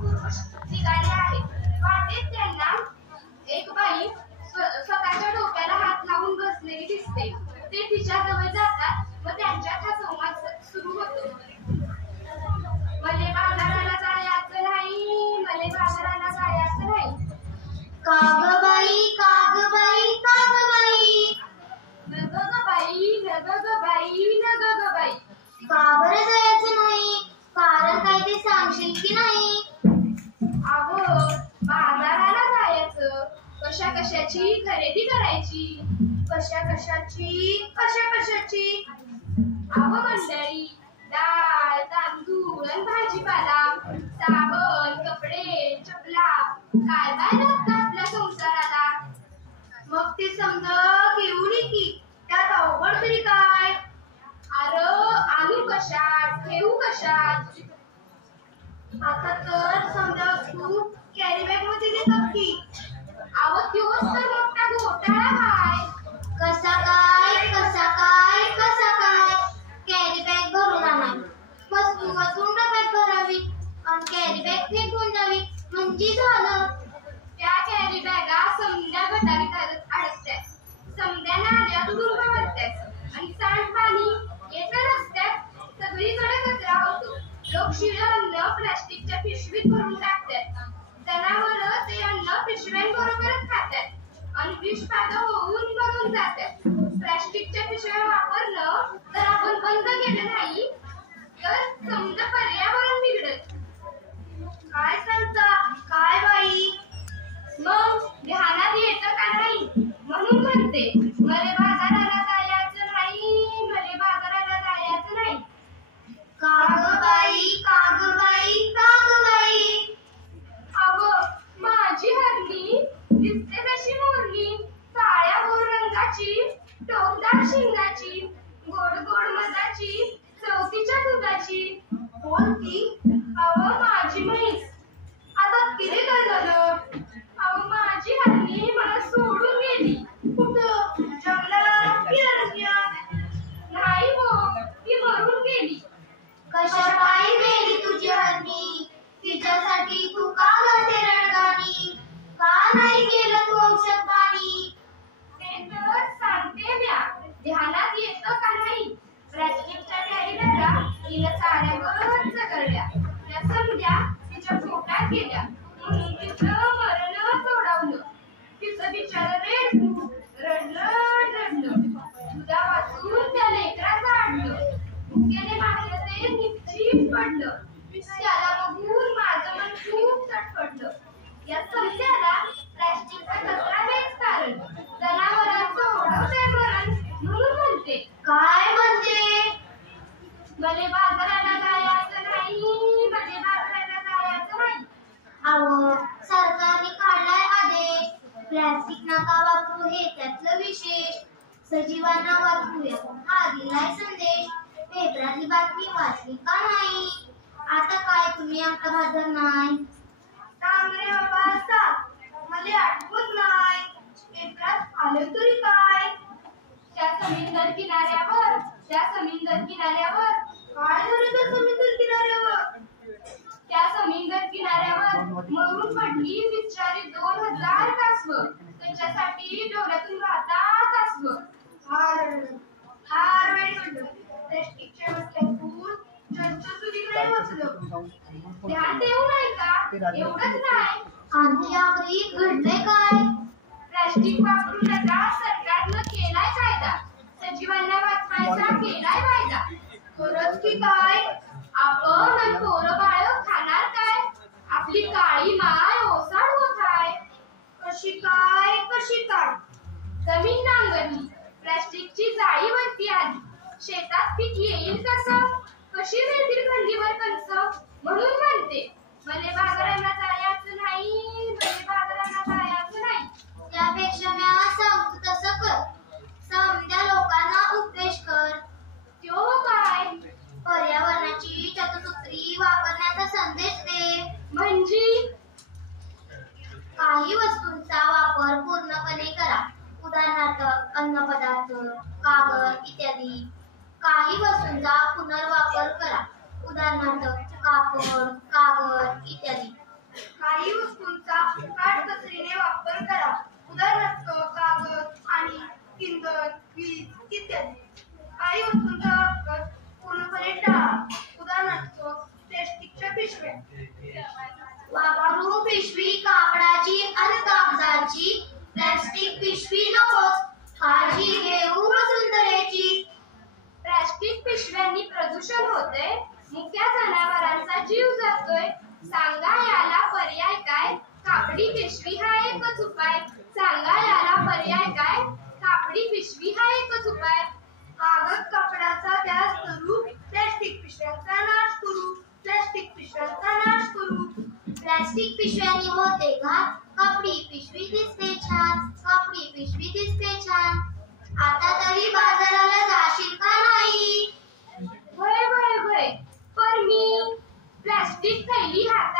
पुरुष निघाले आहेत। वाटेत त्यांना एक बाई स्वतःच्या डोक्याला हात लावून बसलेली दिसते। ते तिच्या जवळ जातात व त्यांच्यात हा संवाद सुरू होतो। मले बाजाराला जायचं नाही, मले बाजाराला जायचं नाही। काग बाई, काग बाई, काग बाई, नग ग बाई, नग ग बाई, नग ग बाई। का बरं जायचं नाही? कारण काय ते सांगशील की नाही? अगं बाजाराला जायचं, कशा कशाची खरेदी करायची। कशा कशाची, कशा कशाची? अहो मंडळी, डाळ, तांदूळ आणि भाजीपाला, साबण, कपडे, चपला, काय काय लागतं आपल्या संसाराला। मग ते समजा घेऊन ये की, त्यात अवघड तरी काय? अरे आणू कशात, ठेवू कशात। आता तर समजा तू कॅरी बॅग मध्ये देतात की। अहो त्योच तर मोठा घोटाळा आहे। कसा काय, कसा काय, कसा काय? कॅरी बॅग भरून आणावी, वस्तू वाचून डब्यात भरावी आणि कॅरी बॅग फेकून जावी, म्हणजे झालं। त्या कॅरी बॅगा समद्या गटारीत अडकत्यात, समद्या नाल्यात उडून पडत्यात आणि सांडपाणी येतं रस्त्यात सगळीकडे कचरा होतो। लोक शिळं अन्न प्लास्टिकच्या पिशवीत भरून टाकतात। जनावरं ते अन्न पिशव्यांबरोबरच खातात आणि विषबाधा होऊन मरून जातात। प्लास्टिकच्या पिशव्या वापरणं जर आपण बंद केलं नाही तर समजा पर्यावरण बिघडत। काय सांगता? काय बाई? मग ध्यानात येतं का नाही? म्हणून म्हणते मले बाजाराला जायचं नाही, मले बाजाराला जायचं नाही। काग बाई, काग बाई, काग बाई। अगं माझी हरणी दिसते कशी मोरणी, काळ्या भोर रंगाची, टोकदार शिंगाची, गोड गोड मधाची, चौथीच्या दुधाची। कोणती? अहो माझी म्हैस। आता तिने काय झालं? अहो माझी हरणी मला सोडून गेली। कुठं? जंगलात की अरण्यात? नाही हो, ती मरून गेली। कशा पायी मेली तुझी हरणी? तिच्यासाठी तू का गाते रडगाणी? का नाही केलं तू औषध पाणी? ते तर सांगते म्या, ध्यानात येतं का नाही? प्लास्टिकच्या कॅरी बॅगा तिला चाऱ्याबरोबर चघळल्या, त्या समध्या तिच्या पोटात गेल्या म्हणून तिचं मरण सोडवलं। तिचं बिचारं रडलं, दुधा वाचून त्या लेकराचं आणलं। भुकेने मारलं ते निश्चित पडलं, त्याला बघून माझं मन खूप चटपटलं। या समस्याला प्लास्टिकचा कचरा हेच कारण, जनावरांचं ओढवतंय मरण, म्हणून म्हणते। काय म्हणते? मले बाजाराला जायचं नाही, मले बाजाराला जायचं नाही। अहो सरकारने काढलाय आदेश, प्लास्टिक नका वापरू हे त्यातलं विशेष। सजीवांना वाचवूया हा दिलाय संदेश। पेपरातली बातमी वाचली का नाही? आता काय तुम्ही आता हजर नाही? तांबरे बाबा साप मले आठवत नाही, पेपरात आलं तरी काय? त्या समुद्र किनाऱ्यावर काय झालं त्या समुद्र किनाऱ्यावर? त्या समुद्र किनाऱ्यावर मरून पडली बिचारी 2000 कासवं, त्याच्यासाठी डोळ्यातून वाहतात कासवं। फार वाईट वाटलं। प्लास्टिकच्या वस्तूंतून जंतुसुधीकडे वाचलं। ध्यान देऊ नाही का? एवढंच नाही, आणखी आखरी घडलंय काय? प्लास्टिक वापरू नका सरकारनं केलाय कायदा, सजीवांना वाचवायचा केलाय कायदा। खरंच की काय? आपण आणि पोरं बाळं खाणार काय? आपली काळी माय ओसाड होत आहे। कशी काय, कशी काय? जमीन नांगरली, प्लास्टिकची जाळी वरती आली, शेतात पीक येईल कसं? कशी मिळतील खंडीवर कणसं? म्हणून म्हणते मले बाजाराला जायचं नाही, मले बाजाराला जायचं नाही। त्यापेक्षा मी सांगतो तसं कर, समध्या लोकांना उपदेश कर। त्यो काय? पर्यावरणाची चतुसूत्री वापरण्याचा संदेश दे। म्हणजे काही वस्तूंचा वापर पूर्णपणे करा, उदाहरणार्थ अन्नपदार्थ, कागद इत्यादी। काही वस्तूंचा पुनर्वापर करा, उदाहरणार्थ कापड, वापरू पिशवी कापडाची आणि कागदाची, प्लास्टिक पिशवी नकोच, काळजी घेऊ वसुंधरेची. प्लास्टिक पिशव्यांनी प्रदूषण होते, मुक्या जनावरांचा जीव जातोय. सांगा याला पर्याय काय? कापडी पिशवी हा एकच उपाय. सांगा याला पर्याय काय? कापडी पिशवी हा एकच उपाय. कागद कपड्याचा त्यास करू, प्लास्टिक पिशव्यांचा नाश करू, प्लास्टिक पिशव्यांचा नाश करू. प्लास्टिक पिशव्यांनी होते घाण, कापडी पिशवी दिसते छान, कापडी पिशवी दिसते छान. आता तरी बाजाराला जाशील का नाही? वय वय वय, पर मी प्लास्टिक थैली हातात